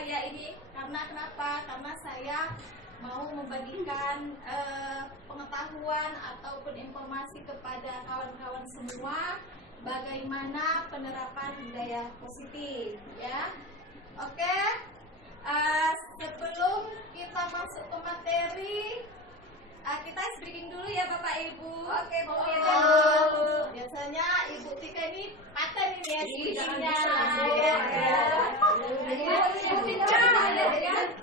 saya ini karena kenapa? Karena saya mau membagikan pengetahuan ataupun informasi kepada kawan-kawan semua bagaimana penerapan budaya positif, ya. Oke, sebelum kita masuk ke materi, kita speaking dulu ya Bapak Ibu. Oke, biasanya Ibu Tika ini paten ini ya speakingnya.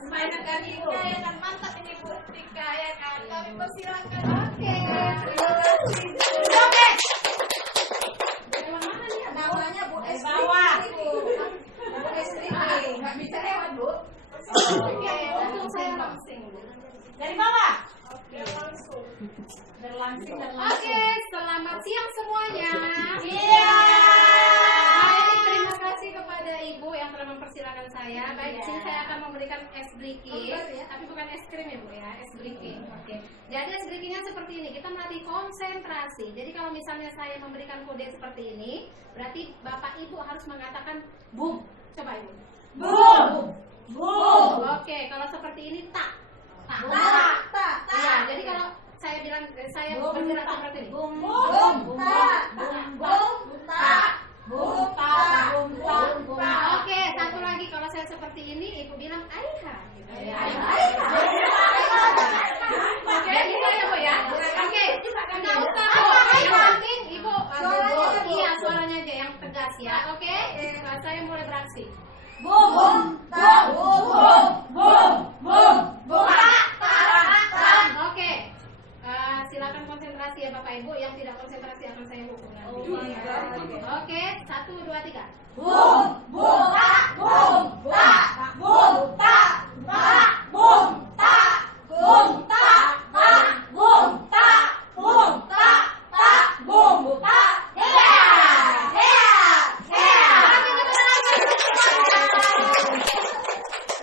Mainan kami ya kan mantap ini Bu Tika ya kan. Kami persilakan. Oke, terima kasih. Oke. Dari mana nih? Namanya Bu Estri. Bu Estri. Enggak bisa lewat, Bu. Oke, langsung saya langsing. Dari bawah. Oke, langsung. Berlangsing. Oke, selamat siang semuanya. Iya. Baik, terima kasih kepada Ibu yang telah mempersilakan saya. Baik, di sini saya akan memberikan es breaking, tapi bukan es krim ya Bu ya, es breaking. Oke. Jadi es breakingnya seperti ini, kita melatih konsentrasi. Jadi kalau misalnya saya memberikan kode seperti ini, berarti Bapak Ibu harus mengatakan boom. Coba Ibu. Boom. Boom. Oke, kalau seperti ini tak. Ya, jadi kalau saya bilang saya bergerak seperti ini. Bum bum bum bum bum. Oke, satu lagi kalau saya seperti ini, Ibu bilang Aiha. Oke, gitu ya Bu ya. Oke, enggak usah Bu. Yang penting Ibu iya suaranya aja yang tegas ya. Oke, saya mulai beraksi. Bum bum bum bum bum bum. Oke, silakan konsentrasi ya Bapak Ibu. Yang tidak konsentrasi akan saya hukum nanti. Oke, 1, 2, 3. Bum bum bum bum bum bum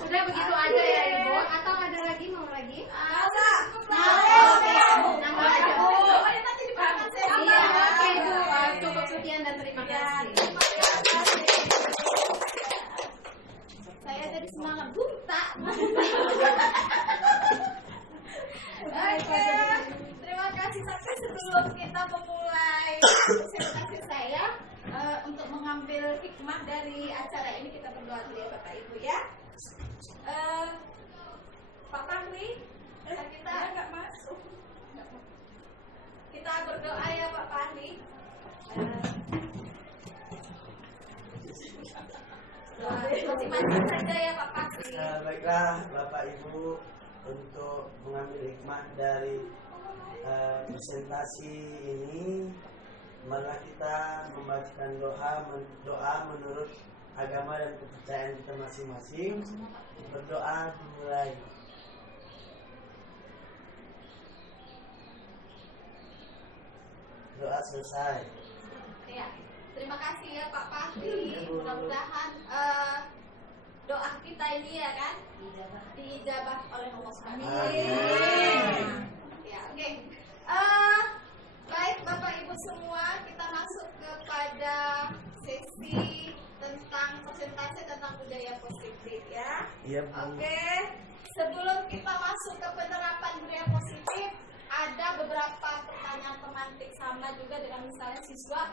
Udah begitu aja ya Ibu, atau ada lagi mau lagi? Nambah aja. Iya, oke Ibu, cukup sekian dan terima kasih. Saya jadi semangat bunta. Oke, terima kasih. Sampai sebelum kita memulai presentasi saya, untuk mengambil hikmah dari acara ini kita berdoa dulu ya Bapak Ibu ya. Pak Fahri, kita nggak masuk. Kita berdoa ya Pak Fahri. Masing-masing saja ya Pak Fahri. Baiklah Bapak Ibu, untuk mengambil hikmah dari presentasi ini, maka kita membacakan doa menurut agama dan kepercayaan kita masing-masing. Berdoa dimulai. Doa selesai. Ya, terima kasih ya Pak Fahri. Mudah-mudahan doa kita ini ya kan diijabah oleh Allah Subhanahu wa Ta'ala. Ya, oke. Baik Bapak Ibu semua, kita masuk kepada sesi tentang presentasi tentang budaya positif ya. Iya, Bu. Oke. Sebelum kita masuk ke penerapan budaya positif, ada beberapa pertanyaan pemantik sama juga dengan misalnya siswa.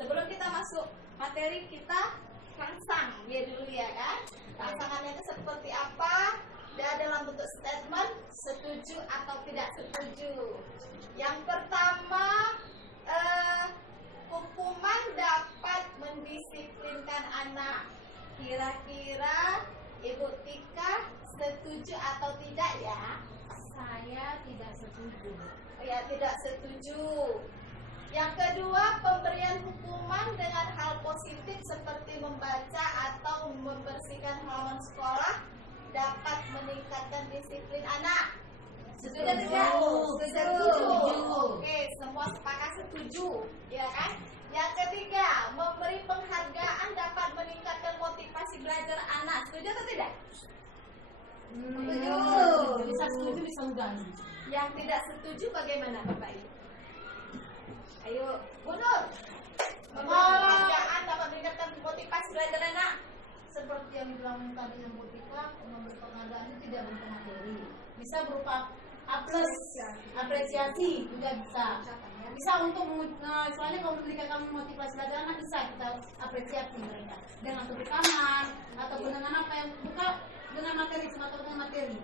Sebelum kita masuk materi, kita rangsang ya dulu ya kan. Rangsangannya itu seperti apa? Dan dalam bentuk statement, setuju atau tidak setuju. Yang pertama, hukuman dapat mendisiplinkan anak. Kira-kira Ibu Tika setuju atau tidak ya? Saya tidak setuju. Oh ya, tidak setuju. Yang kedua, pemberian hukuman dengan hal positif seperti membaca atau membersihkan halaman sekolah dapat meningkatkan disiplin anak. Setuju tidak? Setuju. Oke, semua sepakat setuju, ya kan? Yang ketiga, memberi penghargaan dapat meningkatkan motivasi belajar anak. Setuju atau tidak? Setuju. Bisa setuju, bisa enggak. Yang tidak setuju bagaimana Bapak Ibu? Ayo, Bu Nur. Memberi penghargaan dapat meningkatkan motivasi belajar anak. seperti yang dibilang tadi yang Bu Tika, memberi penghargaan itu tidak berupa materi, bisa berupa apresiasi juga bisa untuk soalnya kalau ketika kami motivasi belajar anak bisa kita apresiasi mereka dengan tepuk tangan ataupun dengan apa yang bukan dengan materi cuma dengan materi.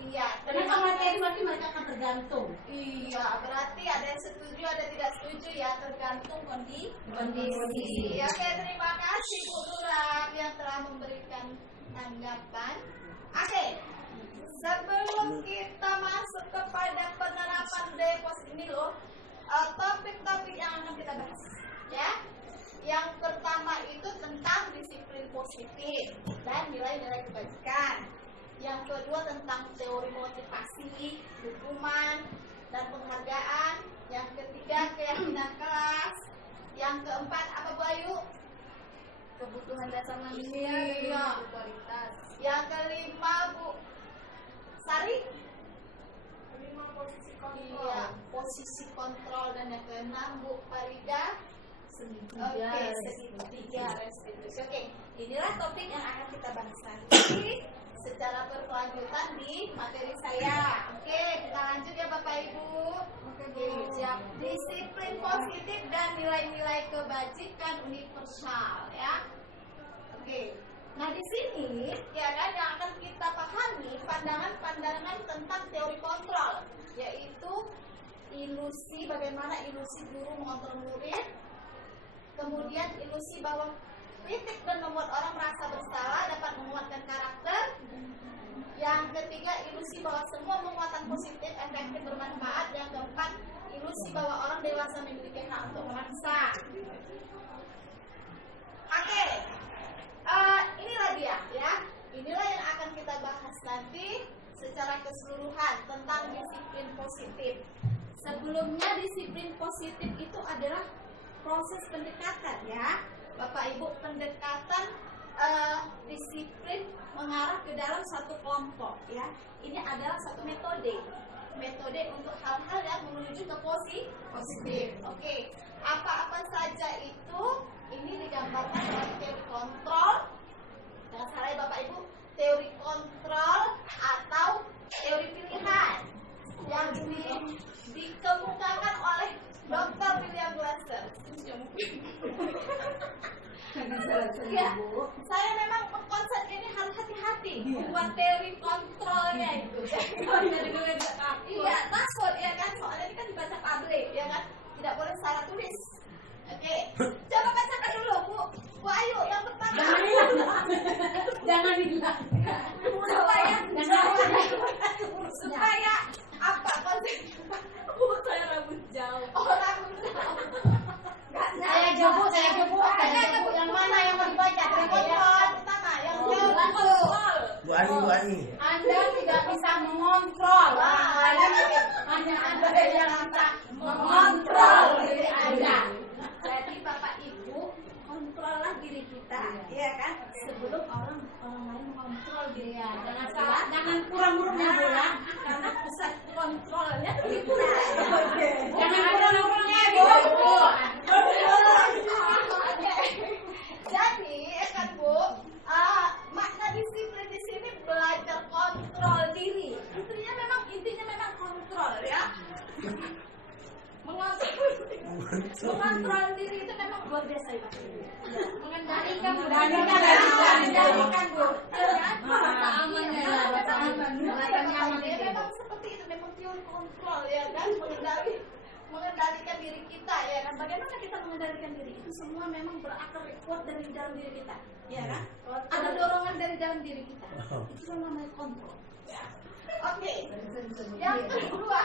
Iya, karena kalau materi berarti mereka akan tergantung. Iya, berarti ada yang setuju, ada yang tidak setuju ya, tergantung kondisi. Oke, terima kasih Bu Duram yang telah memberikan tanggapan. Oke, sebelum kita masuk kepada penerapan deposit ini loh, topik-topik yang akan kita bahas, ya. Yang pertama itu tentang disiplin positif dan nilai-nilai kebajikan. Yang kedua tentang teori motivasi, dukungan, dan penghargaan. Yang ketiga keyakinan kelas. Yang keempat apa Bu Ayu? Kebutuhan dasar manusia dan kualitas. Yang kelima Bu Sari? Kelima posisi kontrol. Iya, posisi kontrol. Dan yang keenam Bu Farida? Oke, segitiga restitusi. Oke, inilah topik yang akan kita bahas nanti secara berkelanjutan di materi saya. Oke, kita lanjut ya Bapak Ibu. Oke, siap. Disiplin positif dan nilai-nilai kebajikan universal ya. Oke. Nah, di sini ya kan yang akan kita pahami pandangan-pandangan tentang teori kontrol, yaitu ilusi, bagaimana ilusi guru mengontrol murid. Kemudian ilusi bahwa kritik dan membuat orang merasa bersalah dapat menguatkan karakter. Yang ketiga, ilusi bahwa semua penguatan positif efektif bermanfaat. Yang keempat, ilusi bahwa orang dewasa memiliki hak untuk merasa. Oke, inilah dia ya. Inilah yang akan kita bahas nanti secara keseluruhan tentang disiplin positif. Sebelumnya disiplin positif itu adalah proses pendekatan ya Bapak Ibu, pendekatan disiplin mengarah ke dalam satu kelompok ya. Ini adalah satu metode untuk hal-hal yang menuju ke positif. Oke, apa-apa saja itu ini digambarkan oleh teori kontrol. Jangan salah ya Bapak Ibu, teori kontrol atau teori pilihan yang dikemukakan oleh Dr. William Glasser. Ya, saya memang konsep ini harus hati-hati membuat teori kontrolnya itu. Iya, takut ya kan, soalnya ini kan dibaca publik ya kan, tidak boleh salah tulis. Oke, coba bacakan dulu Bu Ayu yang pertama. Jangan bilang. Supaya apa konsep? Saya rambut jauh. Oh, rambut jauh. Saya jauh. Yang mana yang mau dibaca? Kontrol pertama, yang jauh. Bu Ani. Anda tidak bisa mengontrol. Hanya Anda yang bisa mengontrol diri Anda. Jadi Bapak Ibu, kontrollah diri kita, ya kan? Sebelum orang lain mengontrol diri. Jangan kurang-kurangnya bola, karena pusat kontrolnya kita. Jangan kurang-kurangnya Bu. Jadi, kan Bu, makna disiplin di sini belajar kontrol diri. Intinya memang kontrol ya. Mengontrol diri itu memang luar biasa ya Pak. Mengendalikan Bu. Memang seperti itu, memang teori kontrol ya kan, mengendalikan diri kita ya kan. Bagaimana kita mengendalikan diri itu semua memang berakar kuat dari dalam diri kita, ya kan? Ada dorongan dari dalam diri kita. Itu namanya kontrol. Ya. Oke. Yang kedua,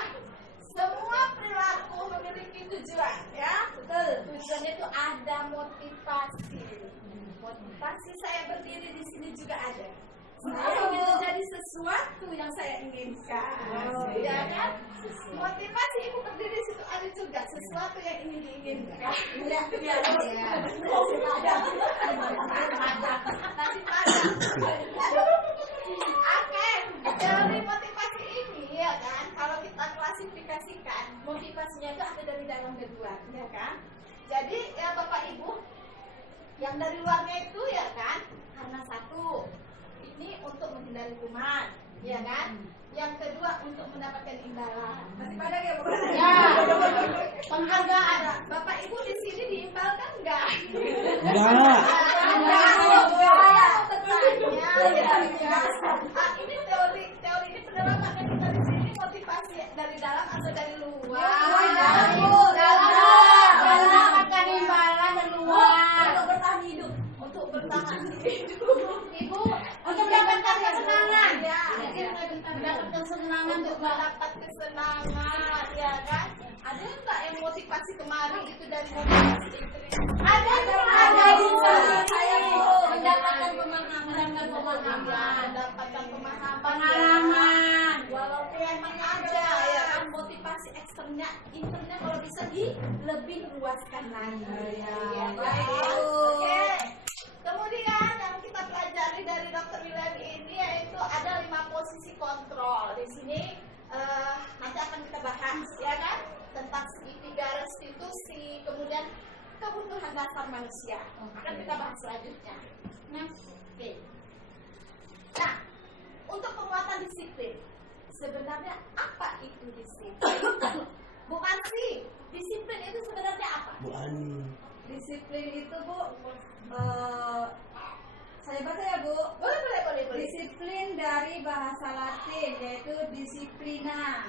semua perilaku memiliki tujuan, ya betul. Tujuannya itu ada motivasi. Motivasi saya berdiri di sini juga ada. Saya ingin menjadi sesuatu yang saya inginkan, ya kan? Motivasi ibu berdiri di situ ada juga sesuatu yang ingin diinginkan. Ya. Nasi padang. Oke, dari motivasi ini ya kan, kalau kita klasifikasikan, motivasinya itu ada dari dalam kedua, ya kan? Jadi ya Bapak Ibu, yang dari luarnya itu ya kan, karena satu, ini untuk menghindari kuman, ya kan? Yang kedua untuk mendapatkan imbalan. Masih pada ya, Bu? Ya. Penghargaan. Bapak Ibu di sini diimbalkan enggak? Enggak. Ini teori ini penerapannya kita di sini motivasi dari dalam atau dari luar? Dalam akan imbalan dan luar. Untuk bertahan hidup. Untuk bertahan hidup. Ibu, untuk mendapatkan kesenangan. Ya. Mendapatkan kesenangan Untuk juga. mendapat kesenangan, ya kan? Ada nggak yang motivasi kemarin itu dari motivasi istri? Ada saya Mendapatkan pemahaman. mendapatkan pemahaman, Pengalaman. walaupun emang ada ya kan motivasi eksternnya, internya kalau bisa lebih luaskan lagi. Ya, baik. Oke. Kemudian yang kita pelajari dari Dr. William ini yaitu ada 5 posisi kontrol. Di sini nanti akan kita bahas ya kan tentang segitiga restitusi, kemudian kebutuhan dasar manusia. Akan kita bahas selanjutnya. Oke. Nah, untuk penguatan disiplin, sebenarnya apa itu disiplin? Bukan sih, disiplin itu sebenarnya apa? Bu Ani. Disiplin itu, Bu, saya baca ya, Bu. Boleh. Disiplin dari bahasa Latin yaitu disiplina.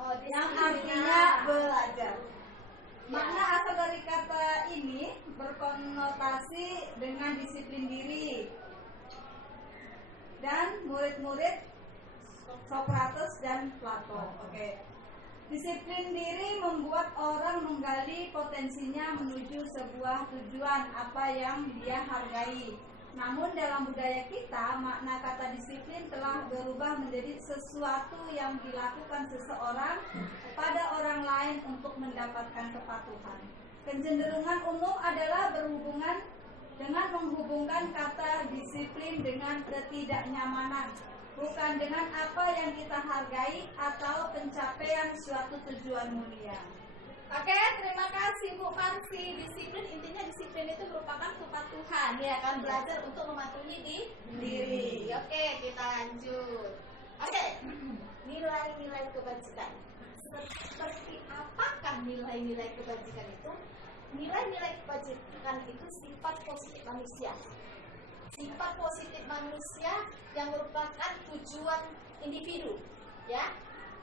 Oh, Yang disiplina. artinya belajar. Makna asal dari kata ini berkonotasi dengan disiplin diri. Dan murid-murid Socrates dan Plato. Oke. Disiplin diri membuat orang menggali potensinya menuju sebuah tujuan apa yang dia hargai. Namun dalam budaya kita, makna kata disiplin telah berubah menjadi sesuatu yang dilakukan seseorang pada orang lain untuk mendapatkan kepatuhan. Kecenderungan umum adalah berhubungan dengan menghubungkan kata disiplin dengan ketidaknyamanan, bukan dengan apa yang kita hargai atau pencapaian suatu tujuan mulia. Oke, terima kasih Bu Marsi. Disiplin, intinya disiplin itu merupakan kepatuhan, ya kan? Belajar untuk mematuhi diri. Oke, kita lanjut. Oke, nilai-nilai kebajikan. Seperti apakah nilai-nilai kebajikan itu? Nilai-nilai kebajikan itu sifat positif manusia. Sifat positif manusia yang merupakan tujuan individu, ya.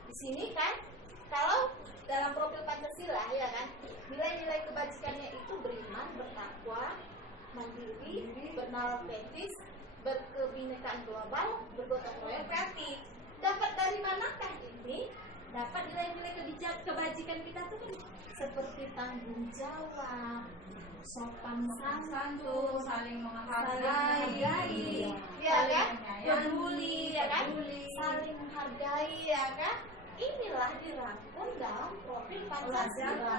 Di sini kan, kalau dalam profil Pancasila ya kan, nilai-nilai kebajikannya itu beriman, bertakwa, mandiri, bernalar etis, berkebinekaan global, bergotong royong, kreatif. Dapat dari manakah ini? Dapat nilai-nilai kebajikan kita tuh kan seperti tanggung jawab, sopan santun, saling menghargai, ya kan, peduli, ya kan, saling menghargai, ya kan. Inilah dirangkum dalam profil Pancasila.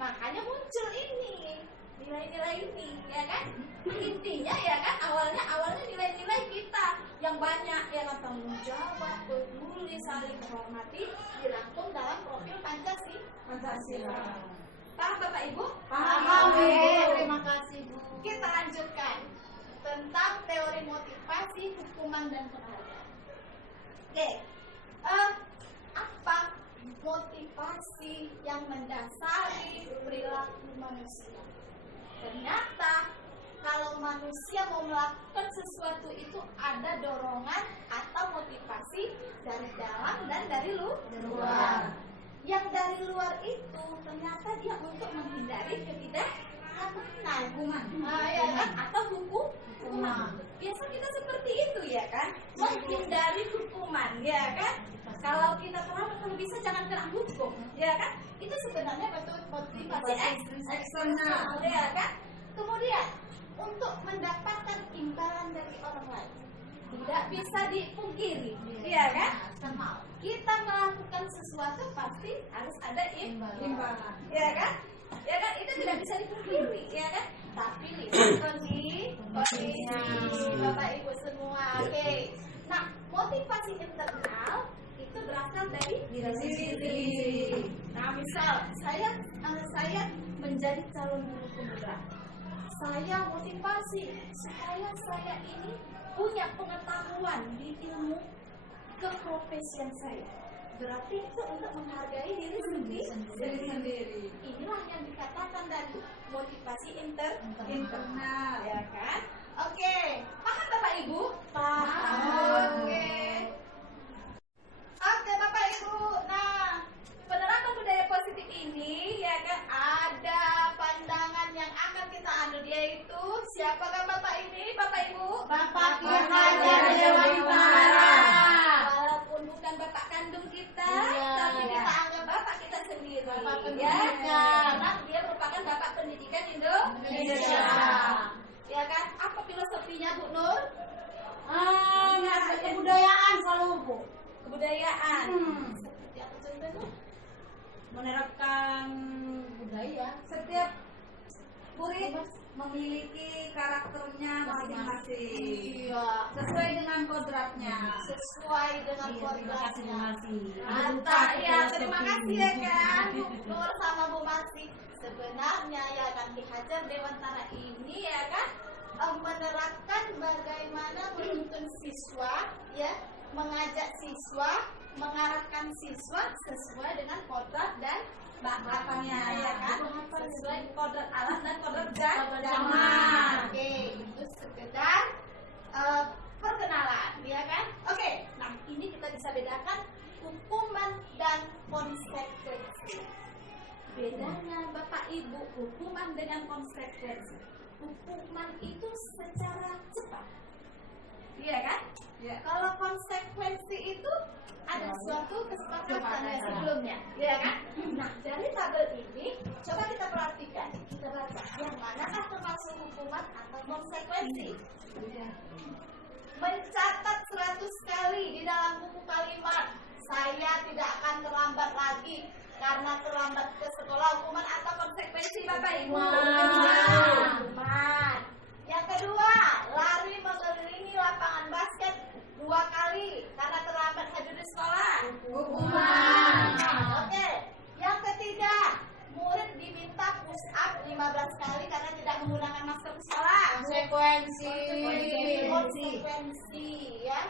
Makanya muncul ini nilai-nilai ini, ya kan? Intinya ya kan, awalnya nilai-nilai kita yang banyak, ya kan, tanggung jawab, peduli, saling menghormati, dirangkum dalam profil Pancasila. Paham Bapak Ibu? Paham, Oke. Ibu. Terima kasih, Bu. Kita lanjutkan tentang teori motivasi, hukuman dan penghargaan. Oke. Apa motivasi yang mendasari perilaku manusia? Ternyata kalau manusia mau melakukan sesuatu itu ada dorongan atau motivasi dari dalam dan dari luar. Yang dari luar itu ternyata dia untuk menghindari ketidaknyamanan, ya kan? Atau hukuman. Biasa kita seperti itu ya kan, menghindari hukuman, ya kan? Kalau kita kalau bisa jangan kena hukum, ya kan? Itu sebenarnya bentuk motivasi eksternal, ya kan? Kemudian untuk mendapatkan imbalan dari orang lain tidak bisa dipungkiri, ya kan? Kita melakukan sesuatu pasti harus ada imbalan, ya kan? Ya kan, itu tidak bisa dipungkiri, ya kan? Tapi lihat kondisi Bapak Ibu semua, oke. Nah, motivasi internal itu berasal dari diri sendiri. Nah, misal saya menjadi calon guru pemula. saya motivasi supaya saya ini punya pengetahuan di ilmu keprofesian saya. Berarti itu untuk menghargai diri sendiri. Inilah yang dikatakan dari motivasi internal, ya kan? Oke, paham Bapak Ibu? Paham. Oke Bapak Ibu. Nah, penerapan budaya positif ini ya kan ada pandangan yang akan kita anut, yaitu siapakah Bapak ini Bapak Ibu? Bapak Kirhajar Dewantara. Walaupun bukan bapak kandung kita, Iya. tapi kita anggap bapak kita sendiri. Bapak ya, pendidikan. karena dia merupakan bapak pendidikan Indonesia. Ya kan? Apa filosofinya Bu Nur? Kebudayaan selalu Bu. Kebudayaan. Seperti apa contohnya? Menerapkan budaya. Setiap murid memiliki karakternya masing-masing. Iya. Sesuai dengan kodratnya. Sesuai dengan Terima kasih Bu kodratnya. Marsi. Mantap ya, terima kasih ya kan Bu Nur sama Bu Marsi. Sebenarnya ya kan Ki Hajar Dewantara ini ya kan menerapkan bagaimana menuntun siswa ya, mengajak siswa, mengarahkan siswa sesuai dengan kodrat dan bakatnya ya kan, sesuai kodrat alam dan kodrat zaman. Oke, itu sekedar perkenalan ya kan. Oke, nah ini kita bisa bedakan hukuman dan konsekuensi. Bedanya Bapak Ibu, hukuman dengan konsekuensi. Hukuman itu secara cepat, iya kan? Ya. Kalau konsekuensi itu ada suatu kesepakatan ya sebelumnya, ya kan? Nah, dari tabel ini coba kita perhatikan, kita baca yang manakah termasuk hukuman atau konsekuensi. Mencatat 100 kali di dalam buku kalimat, saya tidak akan terlambat lagi karena terlambat ke sekolah. Hukuman atau konsekuensi Bapak Ibu? Hukuman. Yang kedua, lari mengelilingi lapangan basket 2 kali karena terlambat hadir di sekolah. Hukuman. Oke. Yang ketiga, murid diminta push up 15 kali karena tidak menggunakan masker di sekolah. Konsekuensi. Konsekuensi ya.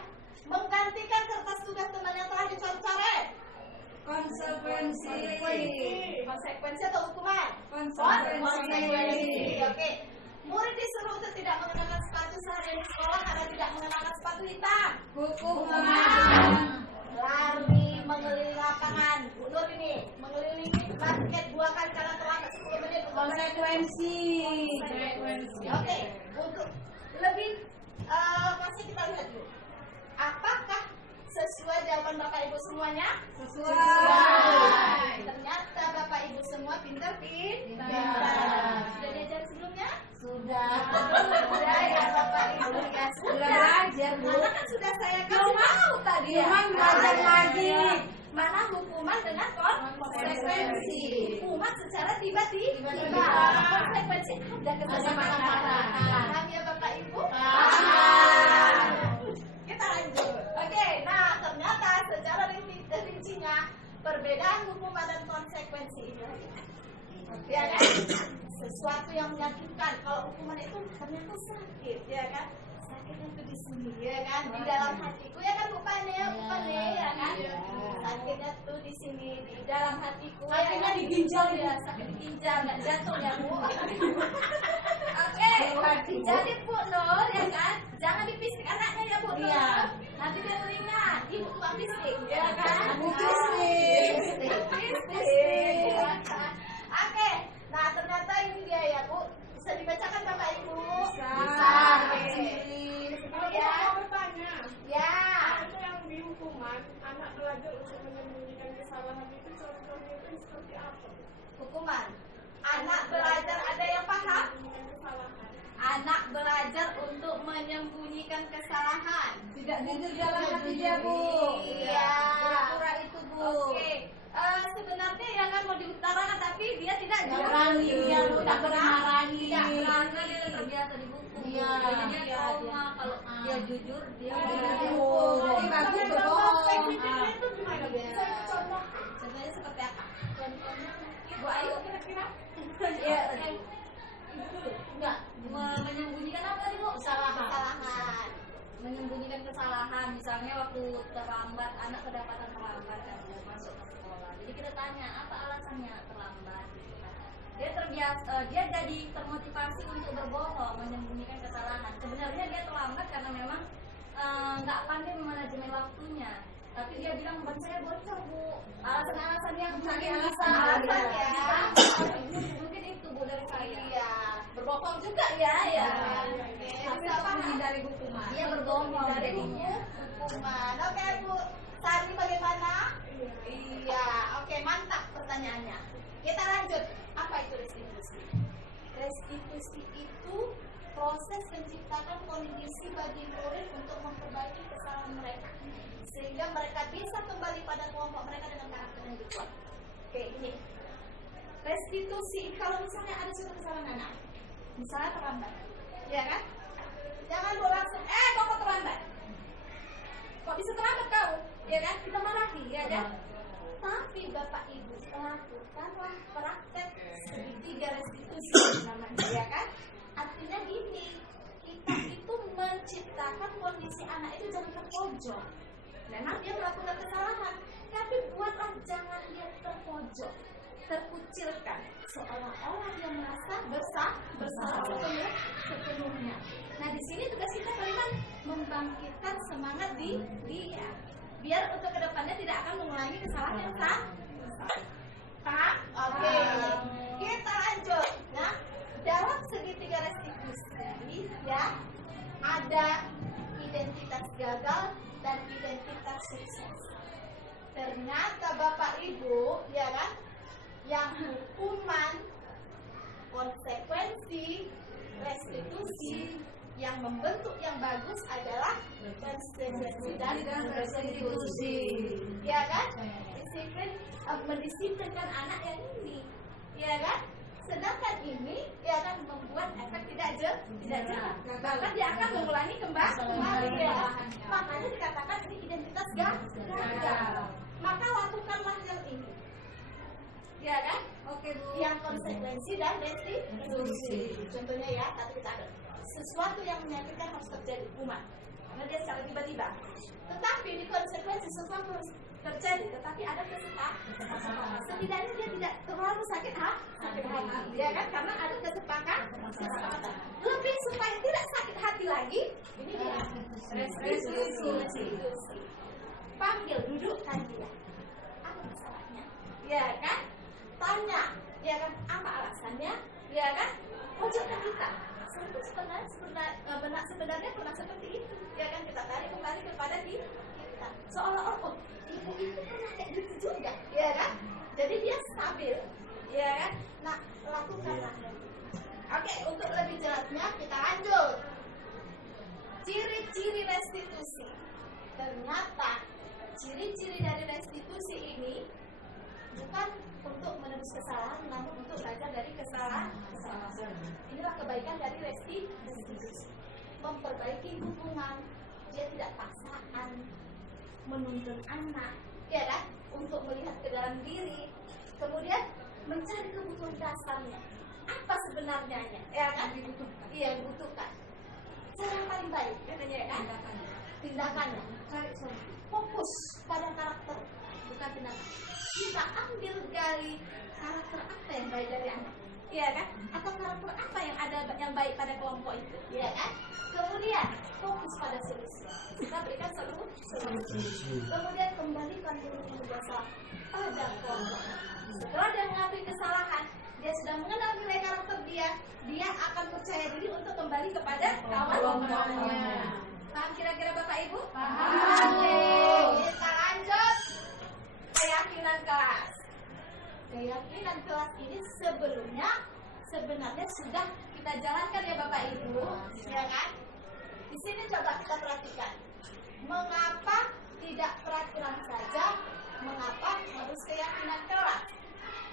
Menggantikan kertas tugas teman yang telah dicoret-coret. Konsekuensi. Konsekuensi atau hukuman? Konsekuensi. Oke. Murid disuruh untuk tidak mengenakan sepatu seharian di sekolah karena tidak mengenakan sepatu hitam. Hukuman. Lari mengelilingi lapangan. Bu Nur ini mengelilingi basket 2 kali karena terlambat 10 menit. Konsekuensi. Oke. Untuk lebih masih kita lihat dulu. Apakah sesuai jawaban Bapak Ibu semuanya? Sesuai. Ternyata Bapak Ibu semua pintar. Sudah diajar sebelumnya? Sudah. Sudah ya Bapak Ibu ya. Sudah belajar, Bu. Karena kan sudah saya kasih tahu tadi ya. Cuman belajar lagi. Mana hukuman dengan konsekuensi. Hukuman secara tiba-tiba. Konsekuensi ada kesepakatan. Paham ya Bapak Ibu? Kita lanjut. Oke, nah ternyata secara rincinya perbedaan hukuman dan konsekuensi ini ya kan? Sesuatu yang menyakitkan. Kalau hukuman itu ternyata sakit, ya kan? Sakitnya itu di sini, ya kan? Di dalam hatiku, ya kan Bu Pane, ya kan? Sakitnya tuh di sini, di dalam hatiku. Sakitnya di ginjal ya, sakit di ginjal, nggak jantung ya Bu. Oke, jadi Bu Nur, ya kan? Jangan dipisik anaknya ya Bu Nur. Iya. Nanti dia teringat, ibu tukang bisik, ya kan? Bisik. Oke, nah ternyata ini dia ya Bu. Bisa dibacakan Bapak Ibu? Bisa. Ya. Bertanya, Ya. ada yang dihukuman anak belajar untuk menyembunyikan kesalahan itu contohnya itu seperti apa? Hukuman. Anak belajar ada yang paham? Menyembunyikan kesalahan. Anak belajar untuk menyembunyikan kesalahan. Tidak jujur dalam hati dia, Bu. Iya. Pura-pura itu, Bu. Oke. Sebenarnya ya kan mau diutarakan tapi dia tidak Berani, dia tak berani. Tidak berani. Dia terbiasa dihukum. Iya. Jadinya trauma. Kalau dia jujur dia dihukum. Jadi bagus berbohong. Spesifiknya itu gimana? Bisa contoh? Contohnya seperti apa? Contohnya Ibu Ayu kira-kira? Iya. Ibu dulu. enggak menyembunyikan apa tadi Bu? Kesalahan. Menyembunyikan kesalahan, misalnya waktu terlambat, anak kedapatan terlambat kan masuk ke sekolah. Jadi kita tanya apa alasannya terlambat. Gitu kan. Dia terbiasa, dia jadi termotivasi untuk berbohong, menyembunyikan kesalahan. Sebenarnya dia terlambat karena memang nggak pandai memanajemen waktunya. Tapi dia bilang ban saya bocor Bu. Alasan-alasan yang mungkin bisa mungkin itu Bu dari saya. Iya. Berbohong juga ya. Tapi apa menghindari hukuman? Dia berbohong Dari jadinya. hukuman. Oke Bu, Sari bagaimana? Iya. Oke, mantap pertanyaannya. Kita lanjut. Apa itu restitusi? Restitusi itu proses menciptakan kondisi bagi murid untuk memperbaiki kesalahan mereka sehingga mereka bisa kembali pada kelompok mereka dengan karakter yang lebih kuat. Oke, ini restitusi. Kalau misalnya ada suatu kesalahan anak, misalnya terlambat, ya kan? Jangan bawa langsung, kok terlambat? Kok bisa terlambat kau? Ya kan? Kita marahi, ya kan? Tapi Bapak Ibu lakukanlah praktek segitiga restitusi namanya, ya kan? Artinya gini, kita itu menciptakan kondisi anak itu jangan terpojok. Memang dia melakukan kesalahan, tapi buatlah jangan dia terpojok, terkucilkan, seolah-olah dia merasa bersalah sepenuhnya. Nah di sini tugas kita bagaimana membangkitkan semangat di dia, biar untuk kedepannya tidak akan mengulangi kesalahan yang sama. Paham? Oke. Kita lanjut. Nah, dalam segitiga restitusi ya ada identitas gagal dan identitas sukses. Ternyata Bapak Ibu, ya kan, yang hukuman, konsekuensi, restitusi, yang membentuk yang bagus adalah konsekuensi dan restitusi. Ya kan? Disiplin, mendisiplinkan anak yang ini, ya kan? Sedangkan ini dia akan membuat efek tidak jelas. Bahkan dia akan mengulangi kembali. Ya. Makanya dikatakan ini identitas gagal. Maka lakukanlah yang ini. Ya kan? Oke Bu. Yang konsekuensi dan restitusi. Contohnya ya, tadi kita ada sesuatu yang menyakitkan harus terjadi hukuman. Karena dia secara tiba-tiba. Tetapi di konsekuensi sesuatu harus terjadi, tetapi ada kesepakatan. Setidaknya dia tidak terlalu sakit hati, ya kan? Karena ada kesepakatan. Lebih supaya tidak sakit hati lagi, ini dia restitusi. Panggil, dudukkan dia. Apa masalahnya? Ya kan? Tanya, ya kan? Apa alasannya? Ya kan? Pojokkan kita. Sebenarnya pernah seperti itu, ya kan? Kita tarik kembali kepada kita. Seolah-olah ibu itu pernah kayak gitu juga, ya kan? Jadi dia stabil, ya kan? Nah, lakukanlah. Oke, untuk lebih jelasnya kita lanjut. Ciri-ciri restitusi. Ternyata ciri-ciri dari restitusi ini bukan untuk menebus kesalahan, namun untuk belajar dari kesalahan. Inilah kebaikan dari restitusi. Memperbaiki hubungan, dia tidak paksaan, menuntun anak, ya kan, untuk melihat ke dalam diri, kemudian mencari kebutuhan dasarnya. Apa sebenarnya, ya kan? Iya, dibutuhkan. Cara yang paling baik, katanya ya kan? Tindakannya. Cari solusi. Fokus pada karakter, bukan tindakan. Kita ambil gali karakter apa yang baik dari anak, ya kan? Atau karakter apa yang ada yang baik pada kelompok itu, ya kan? Kemudian fokus pada solusi. Kita berikan solusi. Kemudian kembalikan dulu kebiasaan pada kelompok. Setelah dia mengakui kesalahan, dia sudah mengenal nilai karakter dia akan percaya diri untuk kembali kepada kawan-kawannya. Paham kira-kira Bapak Ibu? Paham. Kita lanjut. Keyakinan kelas. Keyakinan kelas ini sebenarnya sudah kita jalankan ya Bapak Ibu, ya kan? Di sini coba kita perhatikan. Mengapa tidak peraturan saja? Mengapa harus keyakinan kelas?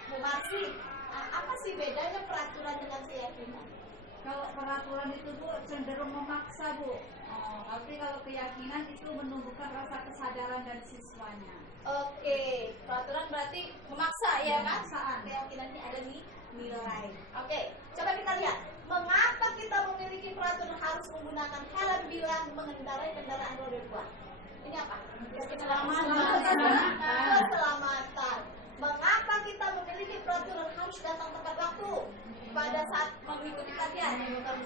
Bu Marsi, apa sih bedanya peraturan dengan keyakinan? Kalau peraturan itu Bu cenderung memaksa Bu. Tapi kalau keyakinan itu menumbuhkan rasa kesadaran dari siswanya. Oke, peraturan berarti memaksa ya kan? Pemaksaan. Keyakinan ini ada nilai. Oke, coba kita lihat. Mengapa kita memiliki peraturan harus menggunakan helm bila mengendarai kendaraan roda 2? Ini apa? Keselamatan. Mengapa kita memiliki peraturan harus datang tepat waktu pada saat mengikuti pelatihan? Iya, kan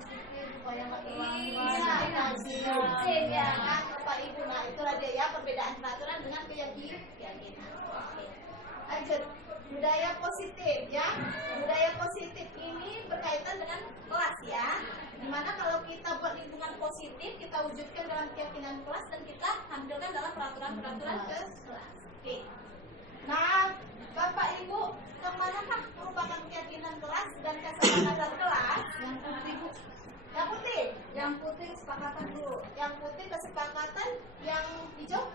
Bapak Ibu. Nah, itulah dia ya perbedaan peraturan dengan keyakinan. Oke. Lanjut. Budaya positif ya. Budaya positif ini berkaitan dengan kelas ya. Dimana kalau kita buat lingkungan positif, kita wujudkan dalam keyakinan kelas dan kita tampilkan dalam peraturan-peraturan ke kelas. Oke. Nah, Bapak Ibu, kemanakah merupakan keyakinan kelas dan kesepakatan kelas? Yang putih, Bu. Yang putih? Yang putih kesepakatan dulu. Yang putih kesepakatan, yang hijau?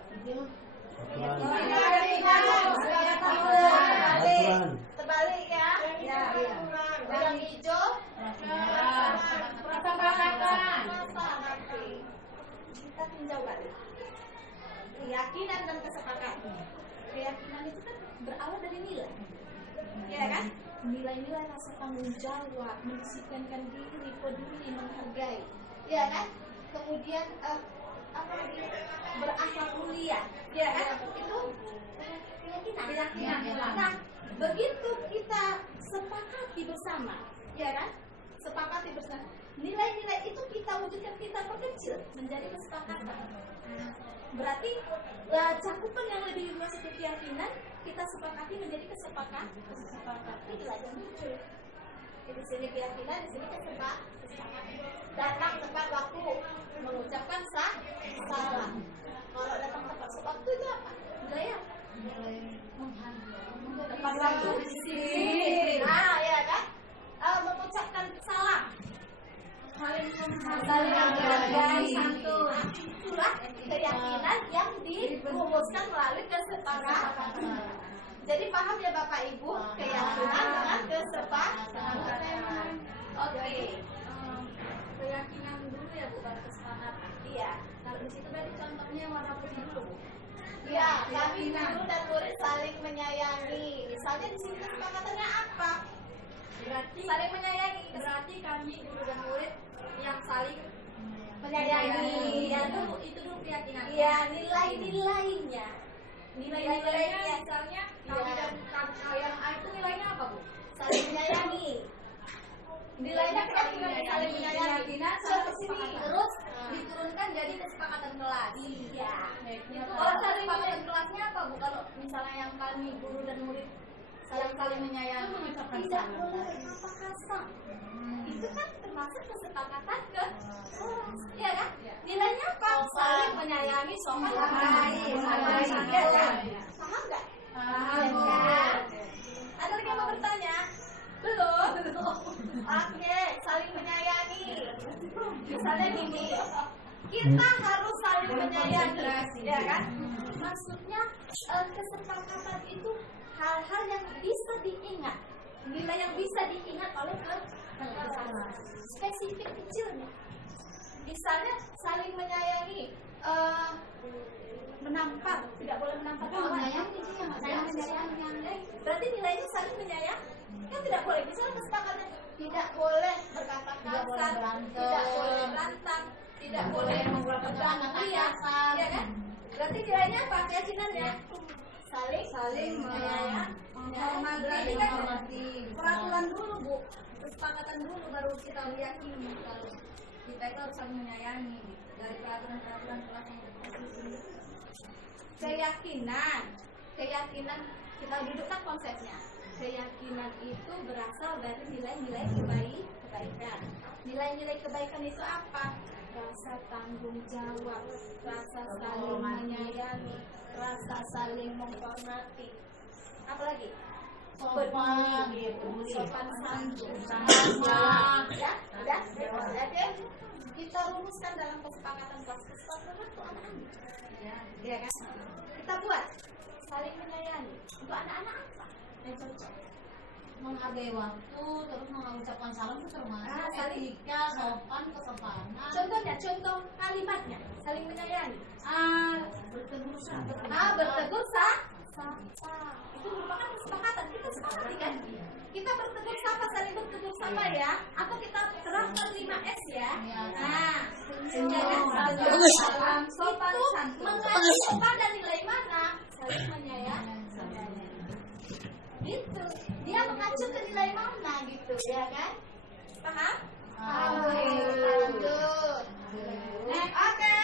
Aturan. Terbalik ya. Yang hijau? Kesepakatan. Kita tinjau balik. Keyakinan dan kesepakatan. Keyakinan itu kan berawal dari nilai, ya kan? Nilai-nilai rasa tanggung jawab, mendisiplinkan diri, peduli, menghargai, ya kan? Kemudian apa lagi? Berakhlak mulia, ya kan? Itu keyakinan. Nah, begitu kita sepakati bersama, ya kan? Sepakati bersama. Nilai-nilai itu kita wujudkan, kita perkecil menjadi kesepakatan. Berarti cakupan yang lebih luas itu keyakinan, kita sepakati menjadi kesepakatan. Itulah yang muncul. Di sini keyakinan, di sini kesepakatan. Datang tepat waktu, mengucapkan salam. Kalau datang tepat waktu itu apa? Nilai tepat waktu di sini. Nah, ya kan? Mengucapkan salam. Saling menghargai, santun. Itulah keyakinan yang dirumuskan melalui kesepakatan. Jadi paham ya Bapak Ibu, keyakinan dengan kesepakatan. Oke. Keyakinan dulu ya, bukan kesepakatan. Iya. Kalau di situ tadi contohnya warna putih dulu. Iya, kami guru dan murid saling menyayangi. Misalnya di sini kesepakatannya apa? Berarti Saling menyayangi. berarti kami guru dan murid yang saling Menyayangi. ya itu dulu keyakinan. Iya, nilai-nilainya. Nilai-nilainya misalnya kami Iya. dan yang A itu nilainya apa, Bu? Saling menyayangi. Nilainya keyakinan saling menyayangi. Keyakinan Sampai sama sini. kesepakatan. Terus Diturunkan jadi kesepakatan kelas. iya. Itu kalau saling kesepakatan kelasnya apa, Bu? Kalau misalnya yang kami guru dan murid saling menyayangi. Tidak boleh apa kasar. Itu kan termasuk kesepakatan ke kelas, ya kan? Nilainya apa? Saling menyayangi, sopan, baik. Paham nggak? Paham. Ya. Ada lagi yang mau bertanya? Belum. Oke, saling menyayangi. Misalnya gini, kita harus saling menyayangi, ya kan? Maksudnya kesepakatan itu hal-hal yang bisa diingat, nilai yang bisa diingat oleh spesifik kecilnya. Misalnya saling menyayangi, menampar, tidak boleh menampar kawan. Saling menyayangi. Berarti nilainya saling menyayangi. Kan tidak boleh. Misalnya kesepakatan tidak boleh berkata kasar, tidak boleh berantem, tidak boleh pegang kasar, ya kan? Berarti nilainya apa? Keyakinannya saling menyayangi. Berarti kan peraturan dulu, Bu. Kesepakatan dulu baru kita meyakini kalau kita itu harus saling menyayangi dari peraturan-peraturan kelas yang Keyakinan kita dudukkan konsepnya. Keyakinan itu berasal dari nilai-nilai kebaikan. Nilai-nilai kebaikan itu apa? Rasa tanggung jawab, rasa saling menyayangi, rasa saling menghormati. Apalagi? Sopan santun. Ya, udah. Jadi kita rumuskan dalam kesepakatan kelas. Kesepakatan itu anak-anak. Ya kan? Kita buat saling menyayangi. Untuk anak-anak apa? Yang cocok. Menghargai waktu, terus mengucapkan salam itu termasuk saling etika, sopan, kesopanan. Contohnya, contoh kalimatnya saling menyayangi. Bertegur Bertegur sapa. Itu merupakan kesepakatan. Kita sepakati kan? Kita bertegur sapa saling bertutur sama ya, atau kita terapkan 5S ya. Nah, dalam sopan itu mengacu pada nilai mana? Saling menyayang. Gitu. Dia mengacu ke nilai mana gitu, ya kan? Paham? Lanjut. Oke.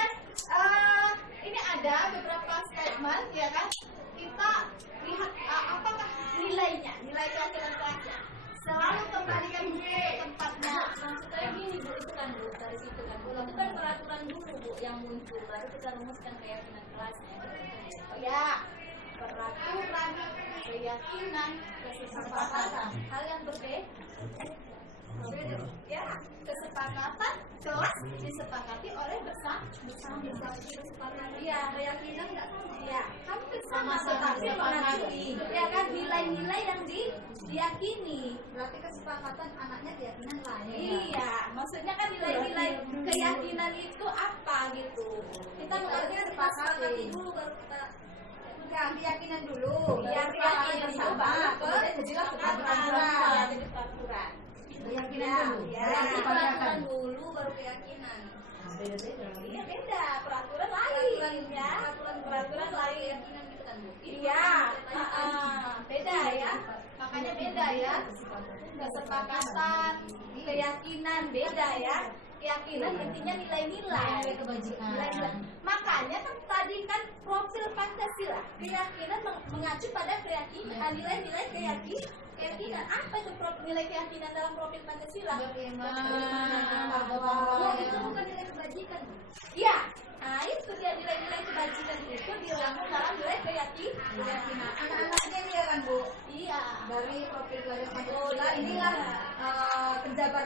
Ini ada beberapa statement, ya kan? Kita lihat apakah nilainya, nilai kelasnya. Selalu kembalikan buku ke tempatnya. Maksudnya gini Bu, itu kan Bu, dari situ kan Bu. Itu kan peraturan dulu Bu yang muncul, baru kita rumuskan keyakinan kelasnya. Oh ya, peraturan, keyakinan, kesepakatan. Hal yang berbeda. Ya, kesepakatan kelas disepakati oleh bersama. Iya, keyakinan nggak sama. Ya, hampir sama tetapi mengerti. Ya kan, nilai-nilai yang diyakini. Berarti kesepakatan anaknya keyakinan lain. Iya, maksudnya kan nilai-nilai keyakinan itu apa gitu. Kita mengerti sepakati dulu baru kita Keyakinan dulu. Yang keyakinan bersama. kemudian Jadilah peraturan. Jadi peraturan. Keyakinan dulu. berarti peraturan dulu baru keyakinan. Iya beda, peraturan lain ya. Peraturan lain. Keyakinan gitu kan Bu. Iya, beda ya. Makanya beda ya. Kesepakatan, keyakinan beda ya. Keyakinan intinya nilai-nilai kebajikan. Makanya kan tadi kan profil Pancasila, keyakinan mengacu pada keyakinan, nilai-nilai keyakinan. Apa itu nilai keyakinan dalam profil Pancasila? Oh, itu bukan nilai kebajikan Bu. Iya. Nah, itu dia nilai-nilai kebajikan itu dirangkum dalam nilai keyakinan. Anak-anaknya ini ya kan Bu, Iya. dari profil garis Pancasila inilah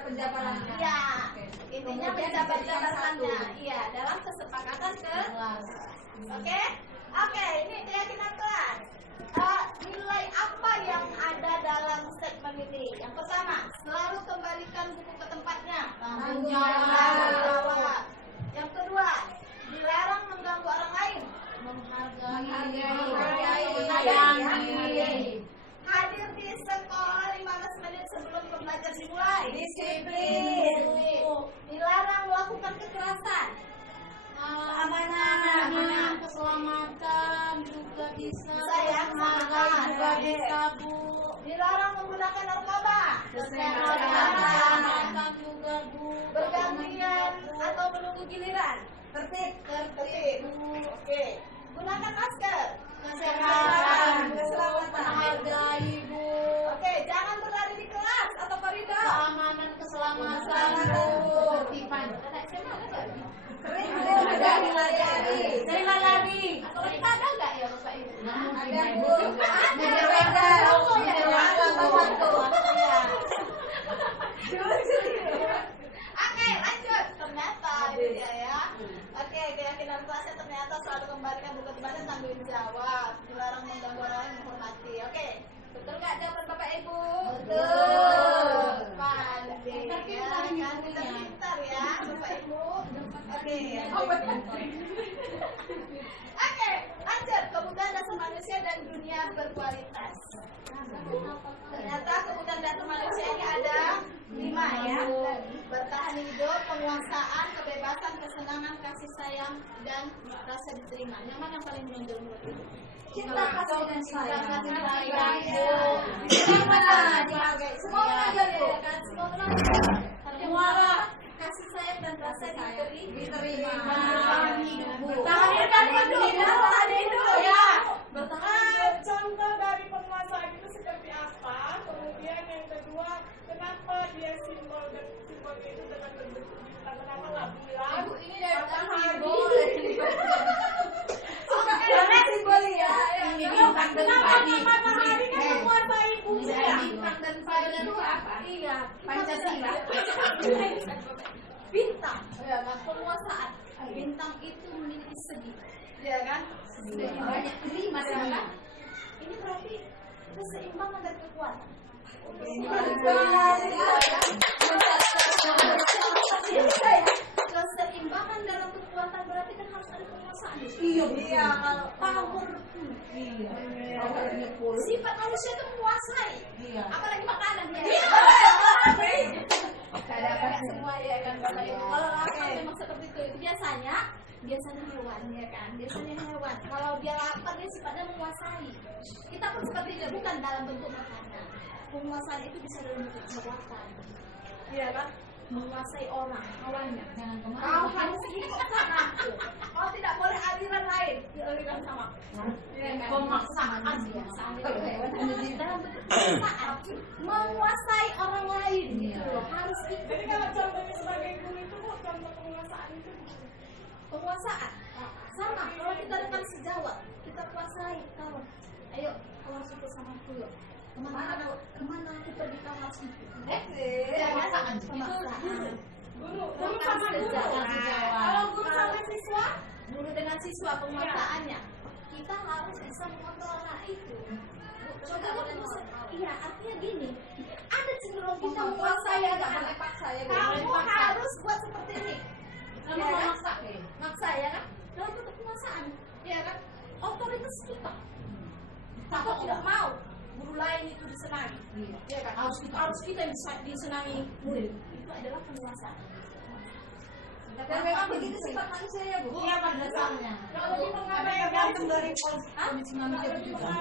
penjabaran. Iya. Intinya penjabarannya. Iya, dalam kesepakatan Oke. Oke, ini keyakinan kelas. Nilai apa yang ada dalam statement ini? Yang pertama, selalu kembalikan buku ke tempatnya. Tanggung jawab. Yang kedua, dilarang mengganggu orang lain. Menghargai. Hadir di sekolah 15 menit sebelum pembelajaran dimulai. Disiplin. Dilarang melakukan kekerasan. Keamanan, keselamatan juga bisa. Sayang, juga bisa Bu. Dilarang menggunakan narkoba. Kesehatan juga Bu. Bergantian atau menunggu giliran. Tertib. Oke. Gunakan masker. Kesehatan, keselamatan. Menghargai Bu. Oke, jangan berlari di kelas atau koridor. Keamanan, keselamatan Bu. Tertiban. Dari lari. Kalau kita ada nggak ya Bapak Ibu? Ada Bu. Ada. Oh ya. Oke, lanjut. Ternyata dia ya. Oke, keyakinan kelasnya ternyata selalu kembalikan buku tempatnya tanggung jawab. Dilarang mengganggu orang lain, menghormati. Oke, betul nggak jawaban Bapak Ibu? Betul. Pandai ya, kan pintar ya Bapak Ibu. Oke. Oke, lanjut. Kebutuhan dasar manusia dan dunia berkualitas. Ternyata kebutuhan dasar manusia ini ada 5 ya. Bertahan hidup, penguasaan, kebebasan, kesenangan, kasih sayang, dan rasa diterima. Yang mana yang paling menonjol menurut Ibu? Cinta, kasih dan sayang. Cinta, kasih sayang. Semua menonjol Bu. Semua menonjol. Semua kasih sayang dan rasa diterima. Bertahan hidup ya. Bertahan hidup ya. Contoh dari penguasaan itu seperti apa? Kemudian yang kedua, kenapa dia simbolnya itu dengan berbentuk bintang? Kenapa nggak bulan? Ibu ini dari Matahari. Karena simbol ya. Kenapa matahari kan menguasai bumi ya? Bintang dan fire itu apa? Iya, Pancasila. Bintang, ya kan? Penguasaan. Bintang itu memiliki segi, ya kan? Segi banyak 5 kan? Ini berarti keseimbangan dan kekuatan. Keseimbangan dalam kekuatan berarti kan harus ada penguasaan. Iya, kalau Power. Iya. Sifat manusia itu menguasai. Iya. Apalagi makanan ya. biasanya hewan ya kan, biasanya hewan. Kalau dia lapar dia sifatnya menguasai. Kita pun seperti itu, bukan dalam bentuk makanan. Penguasaan itu bisa dalam bentuk jabatan, ya kan? Menguasai orang, kawannya. Kau harus ikut sama aku. Kau tidak boleh aliran lain, aliran sama. Pemaksaan dia. Dalam bentuk pemaksaan, menguasai orang lain. Gitu. Harus ikut. Jadi kalau contohnya sebagai guru itu Bu, contoh penguasaan itu Penguasaan sama. Kalau kita dengan sejawat, kita kuasai. Kau, ayo kau harus ikut sama aku. Kemana aku pergi kau harus ikut. Pemaksaan. guru sama sejawat. Kalau guru sama siswa, Guru dengan siswa penguasaannya, kita harus bisa mengontrol anak itu. Coba iya, artinya gini, ada cenderung kita menguasai anak. Kamu harus buat seperti ini. Kamu maksa ya kan? Dalam bentuk penguasaan, ya kan? Otoritas kita. Kita tidak mau guru lain itu disenangi, ya kan? Harus kita disenangi murid. Itu adalah penguasaan. Dan memang begitu sifat manusia ya Bu. Iya pada dasarnya. Kalau di mengarah Tergantung dari kondisi manusia itu juga.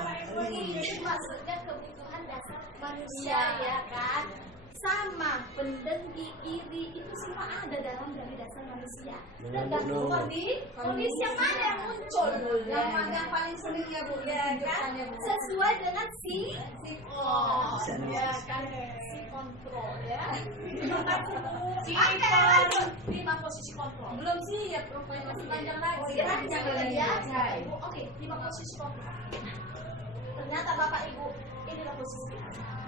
Ini maksudnya kebutuhan dasar manusia ya kan, sama pendengki, iri itu semua ada dalam dari dasar manusia. Tergantung kondisi yang mana yang muncul. Yang paling sering ya Bu, Ya kan, sesuai dengan si ya kan, si kontrol ya. Oke, lanjut 5 posisi kontrol. belum siap rupanya masih panjang lagi. Oh iya, jangan ya. Oke, 5 posisi kontrol. Ternyata Bapak Ibu, inilah posisi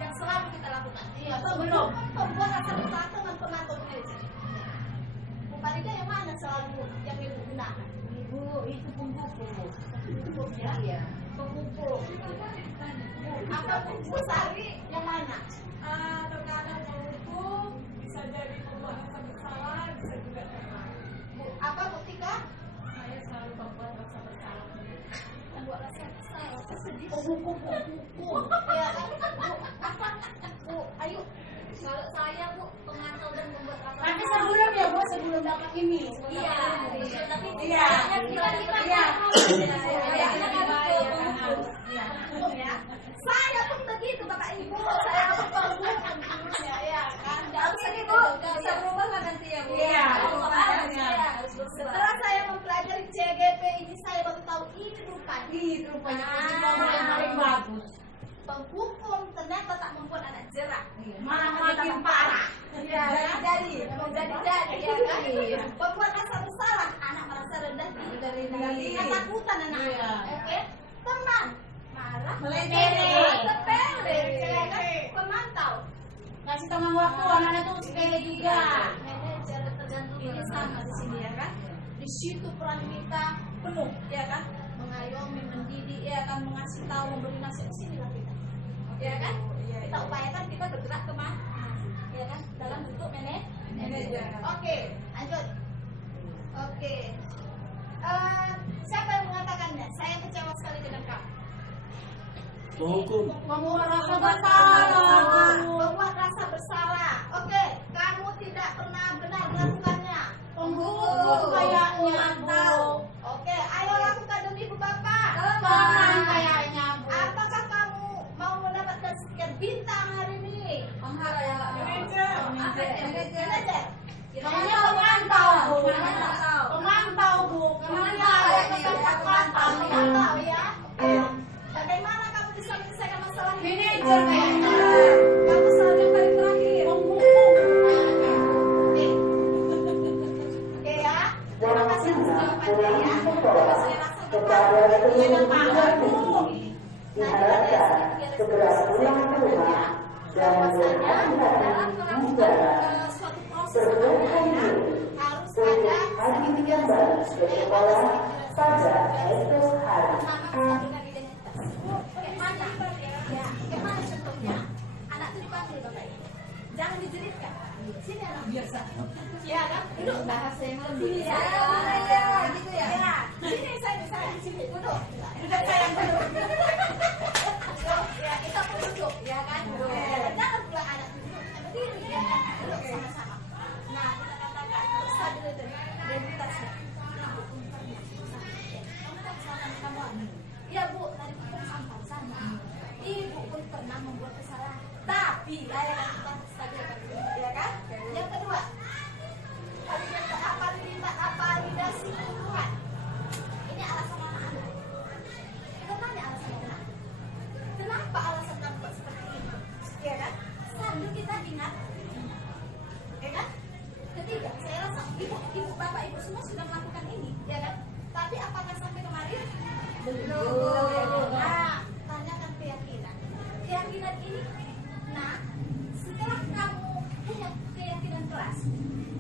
yang selalu kita lakukan. Iya, sebelum pembuat rasa bersalah dengan pengatur manajer. Bu Farida yang mana selalu yang Ibu gunakan? Ibu itu pembuku. Pupuk ya? Iya. Pemupuk. Apa pupuk sari yang mana? terkadang pemukul bisa jadi membuat rasa bersalah, bisa juga tenang. Apa Bu Tika? Saya selalu membuat rasa bersalah. Membuat rasa bersalah. Sedih. Pupuk. Ya kan? Bu, ayo. Kalau saya Bu pemantau dan membuat rasa Tapi bersalah. sebelum ya Bu, sebelum dapat ini. Iya, tapi Iya. Saya pun begitu Bapak Ibu, saya pun pembunuh ya kan. Harus begitu. Bisa berubah nggak nanti ya Bu? Iya. Setelah saya mempelajari CGP ini, saya baru tahu ini rupanya. yang paling bagus. Penghukum ternyata tak membuat anak jerak. Malah makin parah. Ya, jadi ya kan. Membuat rasa bersalah, anak merasa rendah diri. Ketakutan anak. Iya. Oke, tenang. Malah Meledek. sepele, ya kan? Pemantau. Kasih tengah waktu anak-anak tuh sepele juga. Manajer tergantung ini sama di sini ya kan. Di situ peran kita penuh ya kan. Mengayomi, mendidik ya kan, mengasih tahu, memberi nasihat, sinilah kita. Ya kan? Kita upayakan kita bergerak kemana? Ya kan? Dalam bentuk manajer. Oke, lanjut. Oke. Siapa yang mengatakannya? Saya kecewa sekali dengan kamu. Menghukum. Membuat rasa bersalah. Membuat rasa bersalah. Oke, kamu tidak pernah benar melakukannya. Penghukum kayaknya Bu. Oke, ayo lakukan demi Bu Bapak. Tenang kayaknya Bu. Apakah kamu mau mendapatkan sekian bintang hari ini? Manajer. Manajer. Namanya pemantau Bu. Pemantau Bu. Pemantau. Pemantau ya. Bagaimana kamu bisa menyelesaikan masalah ini? Manajer kayaknya. Kamu selalu yang paling terakhir. Oke. Oke ya. Terima kasih atas jawabannya ya. Saya langsung ke Pak. Diharapkan segera pulang ke rumah dan Bahwasanya dalam melakukan suatu proses pengajaran harus ada yang baru ke sekolah pada esok hari. nama dengan identitas. Bagaimana? Ya, bagaimana contohnya? Anak itu dipanggil Bapak Ibu. Jangan dijeritkan. Sini anak. Biasa. Ya kan? Duduk. Bahasa yang lebih. Ya, gitu ya. Sini saya di sini. Duduk. Duduk saya duduk. Ya, kita pun duduk, ya kan? Jangan pula anak duduk berdiri, ya kan? Duduk sama-sama. Nah, kita katakan harus ada identitasnya. sudah melakukan ini, ya kan? Tapi apakah sampai kemarin? Belum. Nah, tanyakan keyakinan. Keyakinan ini, nah, setelah kamu punya keyakinan keras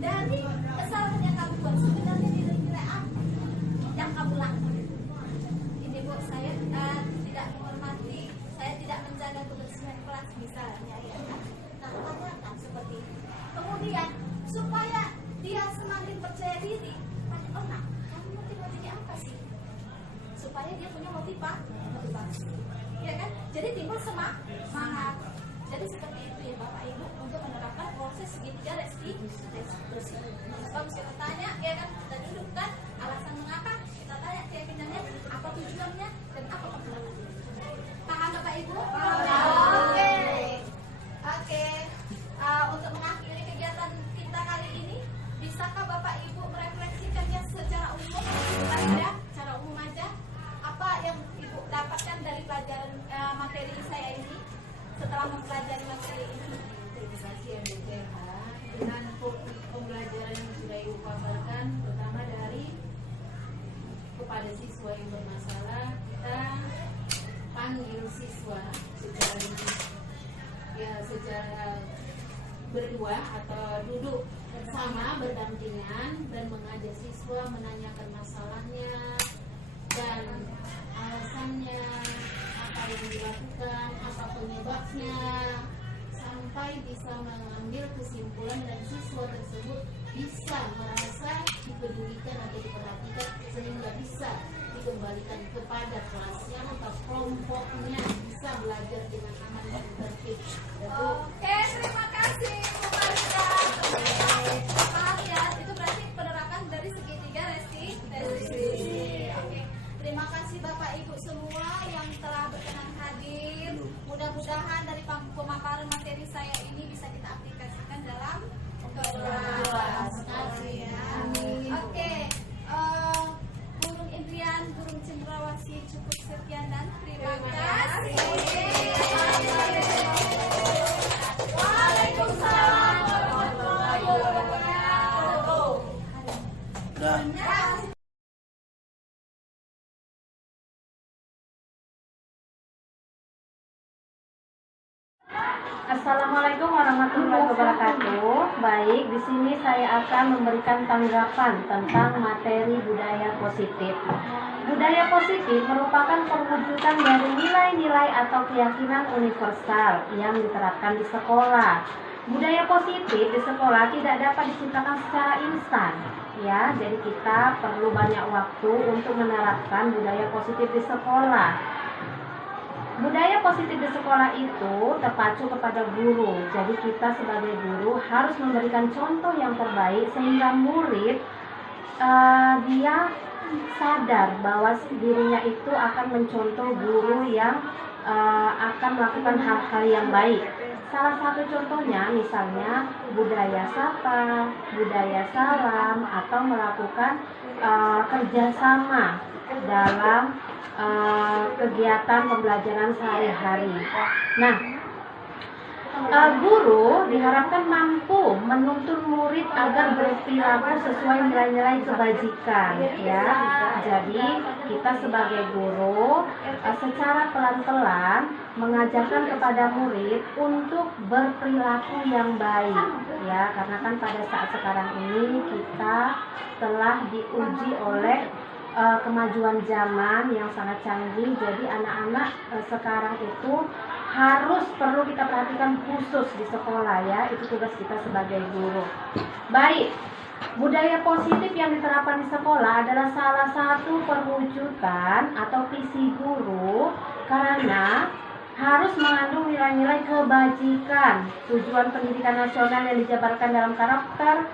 dari kesalahan yang kamu buat, sebenarnya nilai-nilai apa yang kamu lakukan? Ini Bu, saya tidak menghormati, saya tidak menjaga kebersihan kelas misalnya, ya kan? Nah, tanyakan seperti itu. Kemudian supaya dia semakin percaya diri, oh nah, kamu mau jadi apa sih? Supaya dia punya motivasi, ya kan? Jadi timbul semangat. Jadi seperti itu ya Bapak Ibu untuk menerapkan proses segitiga restitusi. Kalau kita tanya, ya kan, kita dudukkan alasan mengapa, kita tanya keyakinannya, apa tujuannya, dan apa perkembangannya. Paham Bapak Ibu? Oke. Untuk mengakhiri kegiatan kita kali ini, bisakah Bapak Ibu merefleksikannya secara umum, secara umum aja, apa yang Ibu dapatkan dari pelajaran materi saya ini setelah mempelajari materi ini? Terima kasih ya Bu Teha. Dengan pembelajaran yang sudah Ibu paparkan, pertama dari kepada siswa yang bermasalah, kita panggil siswa secara berdua atau duduk bersama berdampingan dan mengajak siswa menanyakan masalahnya dan alasannya, apa yang dilakukan, apa penyebabnya, sampai bisa mengambil kesimpulan dan siswa tersebut bisa merasa dipedulikan atau diperhatikan sehingga bisa dikembalikan kepada kelasnya atau kelompoknya, bisa belajar dengan aman dan tertib. Oke, terima kasih Bu Marita. Maaf ya, itu berarti penerapan dari segitiga restitusi. Oke, terima kasih Bapak Ibu semua yang telah berkenan hadir. Mudah-mudahan dari pemaparan materi saya ini bisa kita aplikasikan dalam kelas. Oke, Burung Indrian, Burung Cendrawasih cukup sekian dan terima kasih. Waalaikumsalam warahmatullahi wabarakatuh. Assalamualaikum warahmatullahi wabarakatuh. Baik, di sini saya akan memberikan tanggapan tentang materi budaya positif. Budaya positif merupakan perwujudan dari nilai-nilai atau keyakinan universal yang diterapkan di sekolah. Budaya positif di sekolah tidak dapat diciptakan secara instan, ya. Jadi kita perlu banyak waktu untuk menerapkan budaya positif di sekolah. Budaya positif di sekolah itu terpacu kepada guru. Jadi kita sebagai guru harus memberikan contoh yang terbaik sehingga murid dia sadar bahwa dirinya itu akan mencontoh guru yang akan melakukan hal-hal yang baik. Salah satu contohnya misalnya budaya sapa, budaya salam, atau melakukan kerjasama dalam kegiatan pembelajaran sehari-hari. Nah, guru diharapkan mampu menuntun murid agar berperilaku sesuai nilai-nilai kebajikan, ya. Jadi kita sebagai guru secara pelan-pelan mengajarkan kepada murid untuk berperilaku yang baik, ya. Karena kan pada saat sekarang ini kita telah diuji oleh kemajuan zaman yang sangat canggih. Jadi anak-anak sekarang itu harus perlu kita perhatikan khusus di sekolah, ya. Itu tugas kita sebagai guru. Baik, budaya positif yang diterapkan di sekolah adalah salah satu perwujudan atau visi guru karena harus mengandung nilai-nilai kebajikan. Tujuan pendidikan nasional yang dijabarkan dalam karakter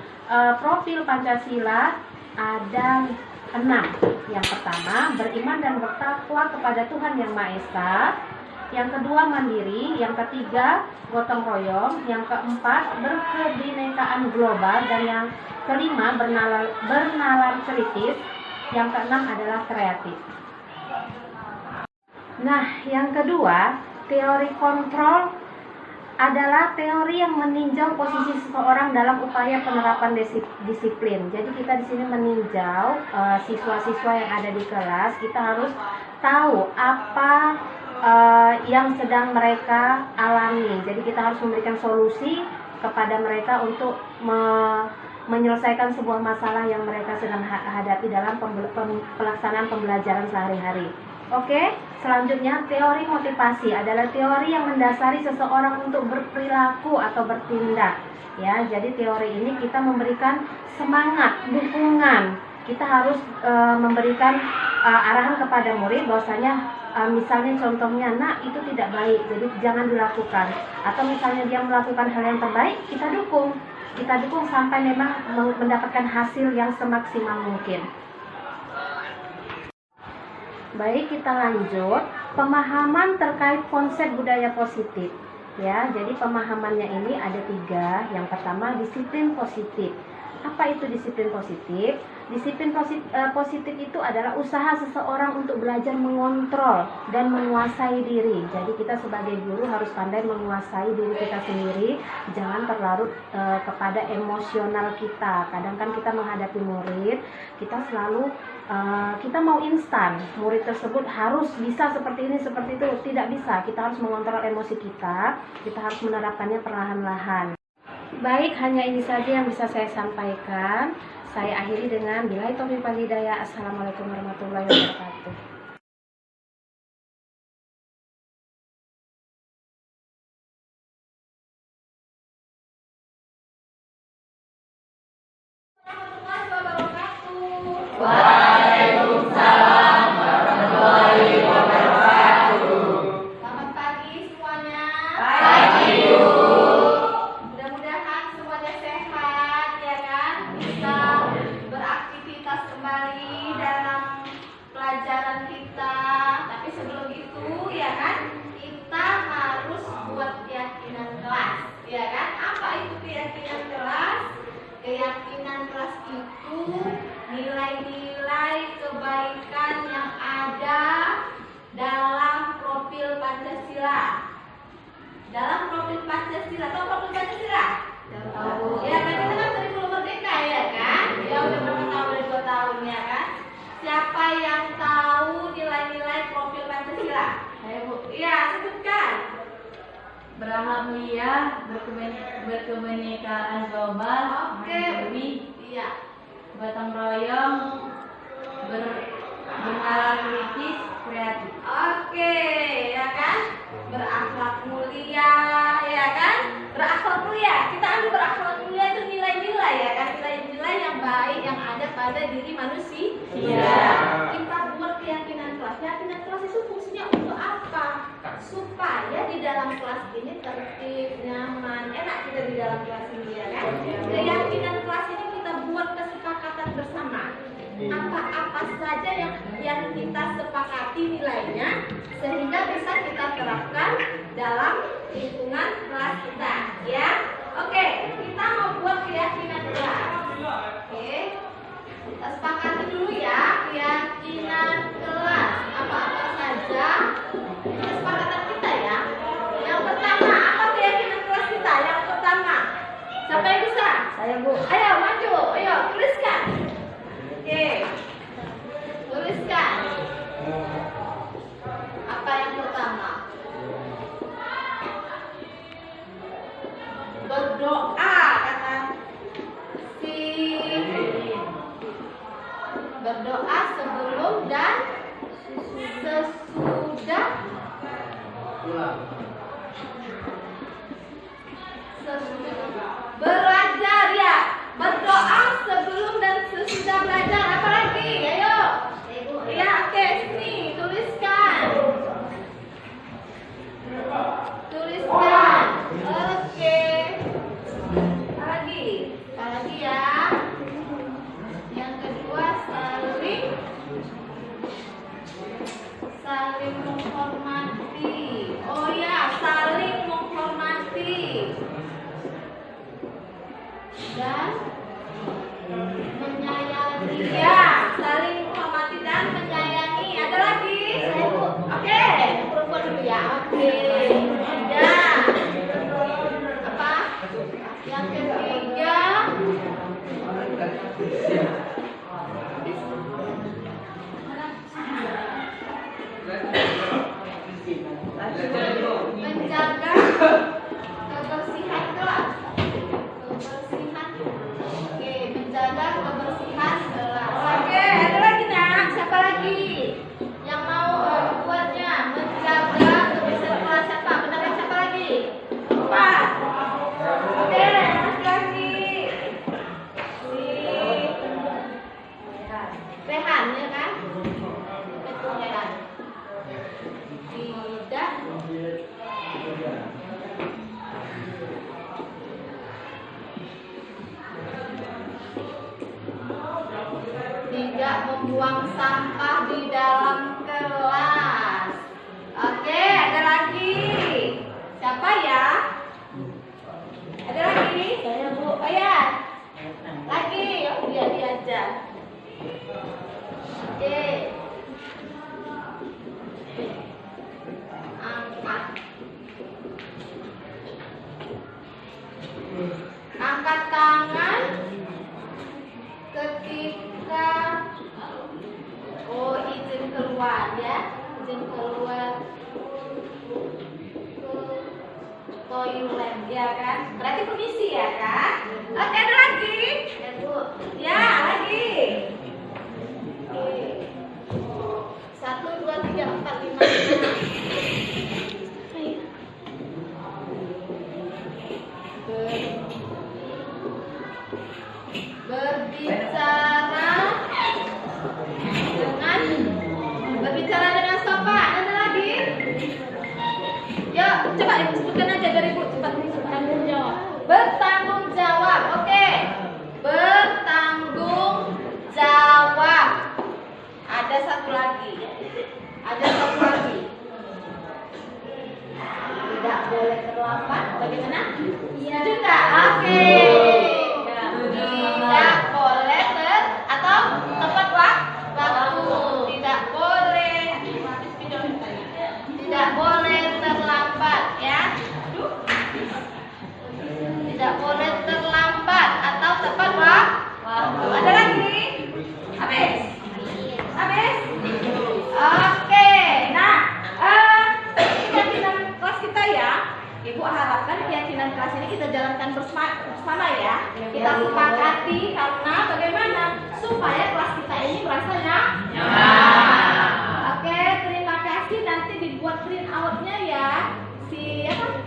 profil Pancasila ada 6. Yang pertama, beriman dan bertakwa kepada Tuhan Yang Maha Esa. Yang kedua, mandiri. Yang ketiga, gotong royong. Yang keempat, berkebinekaan global. Dan yang kelima, bernalar kritis. Yang keenam adalah kreatif. Nah, yang kedua, teori kontrol adalah teori yang meninjau posisi seseorang dalam upaya penerapan disiplin. Jadi kita di sini meninjau siswa-siswa yang ada di kelas. Kita harus tahu apa yang sedang mereka alami. Jadi kita harus memberikan solusi kepada mereka untuk menyelesaikan sebuah masalah yang mereka sedang hadapi dalam pelaksanaan pembelajaran sehari-hari. Oke, selanjutnya teori motivasi adalah teori yang mendasari seseorang untuk berperilaku atau bertindak. Ya, jadi teori ini kita memberikan semangat, dukungan. Kita harus memberikan arahan kepada murid bahwasanya misalnya contohnya, nak itu tidak baik, jadi jangan dilakukan. Atau misalnya dia melakukan hal yang terbaik, kita dukung. Kita dukung sampai memang mendapatkan hasil yang semaksimal mungkin. Baik, kita lanjut. Pemahaman terkait konsep budaya positif. Ya, jadi pemahamannya ini ada 3. Yang pertama, disiplin positif. Apa itu disiplin positif? Disiplin positif itu adalah usaha seseorang untuk belajar mengontrol dan menguasai diri. Jadi kita sebagai guru harus pandai menguasai diri kita sendiri. Jangan terlarut kepada emosional kita. Kadang kan kita menghadapi murid, kita selalu kita mau instan, murid tersebut harus bisa seperti ini, seperti itu. Tidak bisa, kita harus mengontrol emosi kita harus menerapkannya perlahan-lahan. Baik, hanya ini saja yang bisa saya sampaikan. Saya akhiri dengan billahi taufiq wal hidayah. Assalamualaikum warahmatullahi wabarakatuh. Waalaikumsalam warahmatullahi wabarakatuh. Selamat pagi semuanya. Pagi, Bu. Mudah-mudahan semuanya sehat, ya kan? Bisa beraktivitas kembali dalam pelajaran kita. Tapi sebelum itu, ya kan, kita harus buat keyakinan kelas, ya kan? Apa itu keyakinan kelas? Keyakinan kelas itu nilai-nilai kebaikan yang ada dalam profil Pancasila. Dalam profil Pancasila, tahu profil Pancasila? Tahu. Ya kan, kita kan dari sebelum merdeka, ya kan? Ya udah berapa tahun, udah 2 tahun, ya kan? Siapa yang tahu nilai-nilai profil Pancasila? Saya, Bu. Iya, sebutkan. Berakhlak mulia, berkebenekaan global, Oke. mandiri, Iya. gotong royong, bernalar kritis, kreatif. Oke, ya kan? Berakhlak mulia, ya kan? Berakhlak mulia. Kita ambil berakhlak mulia itu nilai-nilai, ya kan? Nilai-nilai yang baik yang ada pada diri manusia. Iya. Kita buat keyakinan kelas. Keyakinan kelas itu fungsinya untuk apa? Supaya di dalam kelas ini tertib, nyaman, enak kita di dalam kelas ini, ya kan? Keyakinan kelas ini kita buat kesepakatan bersama. Apa-apa saja yang kita sepakati nilainya sehingga bisa kita terapkan dalam lingkungan kelas kita, ya. Oke, kita mau buat keyakinan kelas. Oke, kita sepakati dulu ya keyakinan kelas. Apa-apa saja kesepakatan kita, ya. Yang pertama, apa keyakinan kelas kita? Yang pertama, siapa yang bisa? Saya, Bu. Ayo maju, ayo tuliskan. Oke, tuliskan. Apa yang pertama? Berdoa, kata si. Berdoa sebelum dan sesudah. Belajar, ya. Berdoa sebelum dan sesudah belajar. Apa lagi? Ayo. Ya, oke, sini tuliskan. Tuliskan. Oke. Apa lagi? Apa lagi, ya? Yang kedua, saling menghormati. Oh ya, saling menghormati. Dan menyayangi, ya, saling menghormati dan menyayangi. Ada lagi? Oke, perempuan dulu, ya. Oke, ya. Menjaga kebersihan kelas. Kebersihan. Oke, menjaga kebersihan kelas. Oke, ada lagi nak. Siapa lagi yang mau buatnya? Menjaga kebersihan kelas siapa? Benar siapa lagi? Empat. Oke, satu lagi. Rehan ya kan? Betul Rehan. Tidak membuang sampah di dalam kelas. Oke, ada lagi. Siapa ya? Ada lagi? Saya Bu. Oh ya. Lagi. Oh dia aja. Oke. Angkat tangan ketika izin keluar ya, izin keluar ke toilet ya kan, berarti permisi ya kan. Oke, ada lagi ya Bu, ya lagi. Oke. 1, 2, 3, 4, 5, 6. Berbicara dengan sopan. Ada lagi? Yuk, coba sebutkan aja dari Bu, cepat bertanggung jawab. Bertanggung jawab. Oke. Bertanggung jawab. Ada satu lagi. Tidak boleh terlambat. Bagaimana? Iya. Juga. Oke. Tidak boleh atau tepat waktu. Tidak boleh terlambat ya. Tidak boleh terlambat atau tepat waktu. Ada lagi? Habis. Oke. Nah, keyakinan kelas kita ya. Ibu harapkan keyakinan kelas ini kita jalankan bersama ya. Kita sepakati karena bagaimana supaya kelas kita ini merasa nyaman. Oke, terima kasih. Nanti dibuat print outnya ya. Siapa?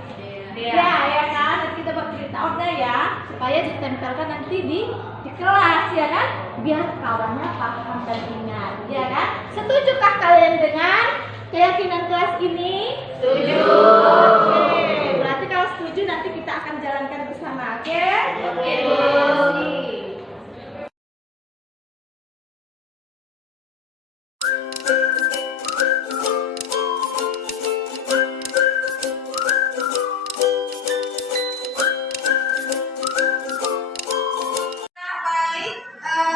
Ya kan. Nanti kita buat print outnya ya, supaya ditempelkan nanti di kelas ya kan. Biar kawannya paham dan ingat ya kan. Setujukah kalian dengan keyakinan kelas ini? Setuju. Oke. Berarti kalau setuju nanti kita akan jalankan bersama. Oke? Oke.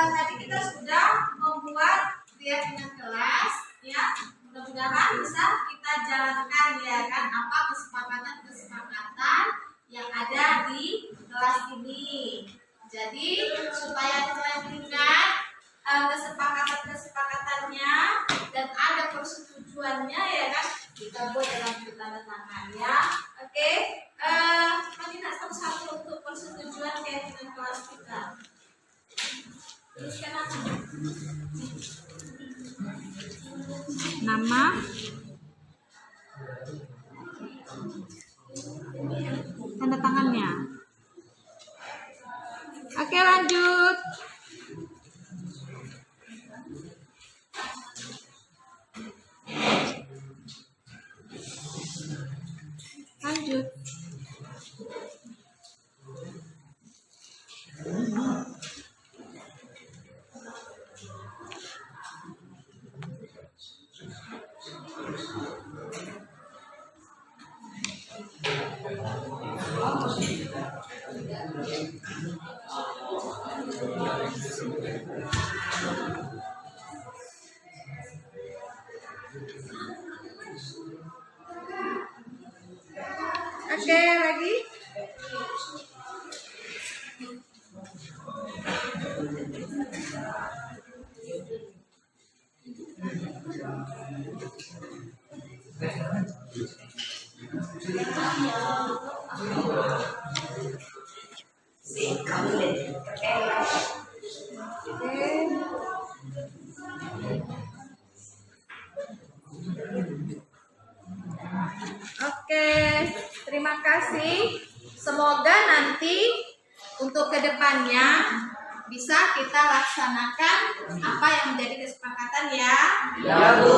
Tadi kita sudah membuat keyakinan kelas ya, mudah-mudahan bisa kita jalankan ya kan, apa kesepakatan yang ada di kelas ini. Jadi supaya kalian ingat kesepakatannya dan ada persetujuannya ya kan, kita buat dalam tanda tangan ya. Oke, kita satu-satu untuk persetujuan keyakinan kelas kita. Nama, tanda tangannya. Oke, lanjut. Oke, lagi. Oke, terima kasih. Semoga nanti untuk kedepannya bisa kita laksanakan apa yang menjadi kesepakatan ya. Ya, Bu.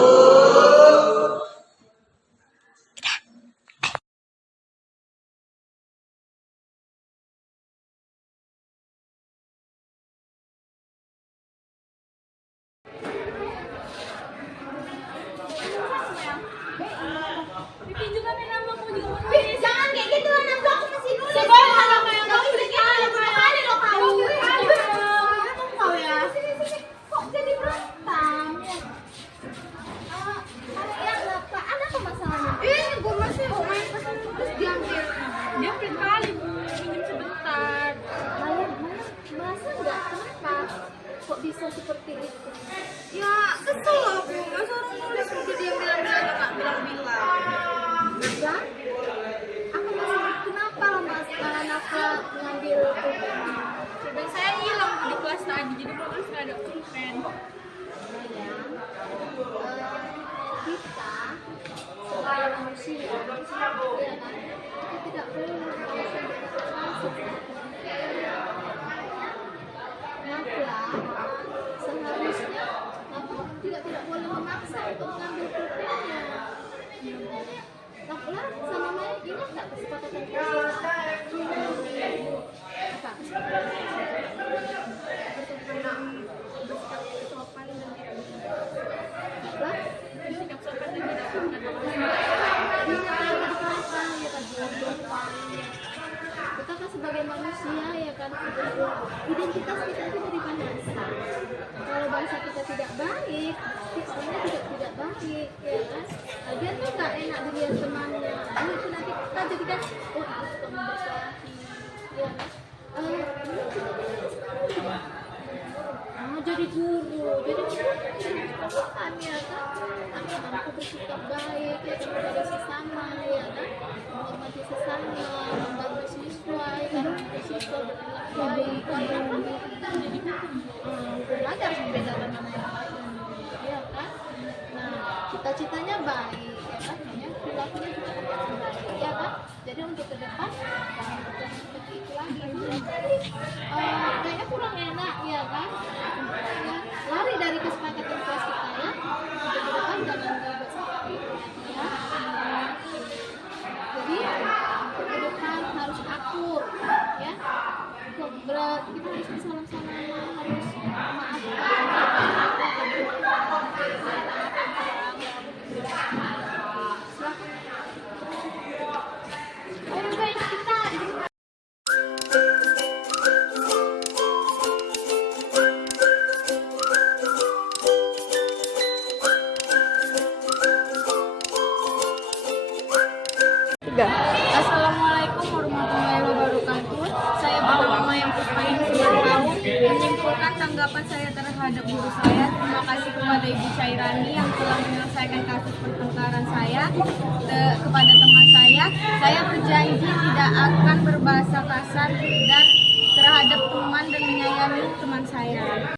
Jangan kayak gitu lah, nanti aku masih nulis. Kau sekali loh kamu. Kau ya. Kok jadi berantem? Ya Bapak, ada apa masalahnya? Ini gue masih mau main pesan terus diambil. Dia pelit kali, Bu. Minjem sebentar. Masa enggak? Kenapa? Kok bisa seperti itu? Ya, kesel lah, Bu. Masa orang nulis udah dia bilang-bilang aja nggak bilang-bilang. Enggak? Aku masih kenapa Mas Nafla mengambil Dan saya hilang di kelas tadi, jadi belum nggak ada pulpen. kita sebagai manusia, ya kan? Kita tidak perlu seharusnya tidak boleh memaksa untuk mengambil pulpennya. Nafla sama Maya ingat nggak kesepakatan kita? Kita kan sebagai manusia ya kan, identitas kita itu dari bangsa. Kalau bangsa kita tidak baik, kita tidak baik ya kan. Dia tuh nggak enak dilihat temannya. Itu nanti kita jadi kan, oh aku suka memberkati ya kan. Jadi guru kan ya kan, anak-anakku bersikap baik ya kan, kepada sesama ya kan, menghormati sesama, membantu siswa ya kan, siswa berperilaku baik jadi belajar membedakan mana yang baik ya kan. Nah, cita-citanya baik ya kan, perilakunya juga baik ya kan. Jadi untuk ke depan jangan berjalan seperti itu lagi. Kayaknya kurang enak ya kan. Lari dari kesepakatan kelas kita ya. Untuk ke depan jangan berbuat seperti itu ya. Jadi ke depan harus akur ya. Berat kita harus bersama-sama, harus orang baik kita. Assalamualaikum warahmatullahi wabarakatuh. Saya bernama yang Puspain Sumartau menyimpulkan tanggapan saya terhadap guru saya. Terima kasih kepada Ibu Cairani yang telah menyelesaikan kasus pertengkaran saya kepada teman saya. Saya berjanji tidak akan berbahasa kasar dan terhadap teman dan menyayangi teman saya.